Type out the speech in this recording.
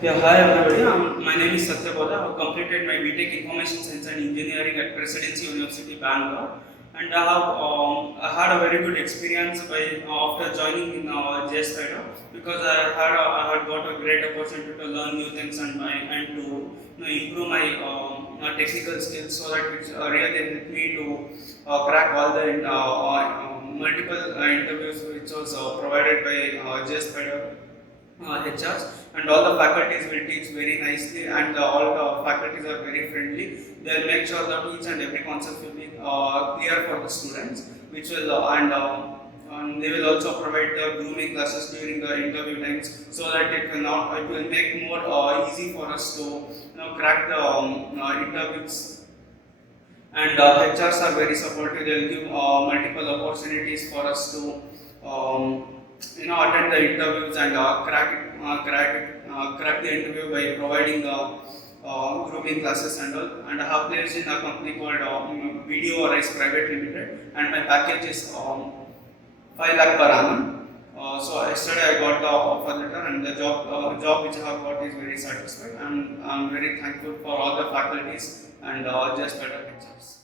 Yeah, hi everybody. My name is SATYABODHA. I have completed my BTech Information Science and Engineering at Presidency University, Bangalore, and I had a very good experience after joining in JSpiders because I had got a great opportunity to learn new things and to improve my technical skills so that it really helped me to crack all the multiple interviews which was provided by JSpiders HRs, and all the faculties will teach very nicely, and all the faculties are very friendly. They'll make sure that each and every concept will be clear for the students, which will and they will also provide the grooming classes during the interview times, so that it will make more easy for us to crack the interviews. And HRs are very supportive. They'll give multiple opportunities for us to attend the interviews and crack the interview by providing the grooming classes and all. And I have placed in a company called Video Rise Private Limited, and my package is 5 lakh per annum. So yesterday I got the offer letter, and the job which I have got is very satisfied, and I'm very thankful for all the faculties and just better teachers.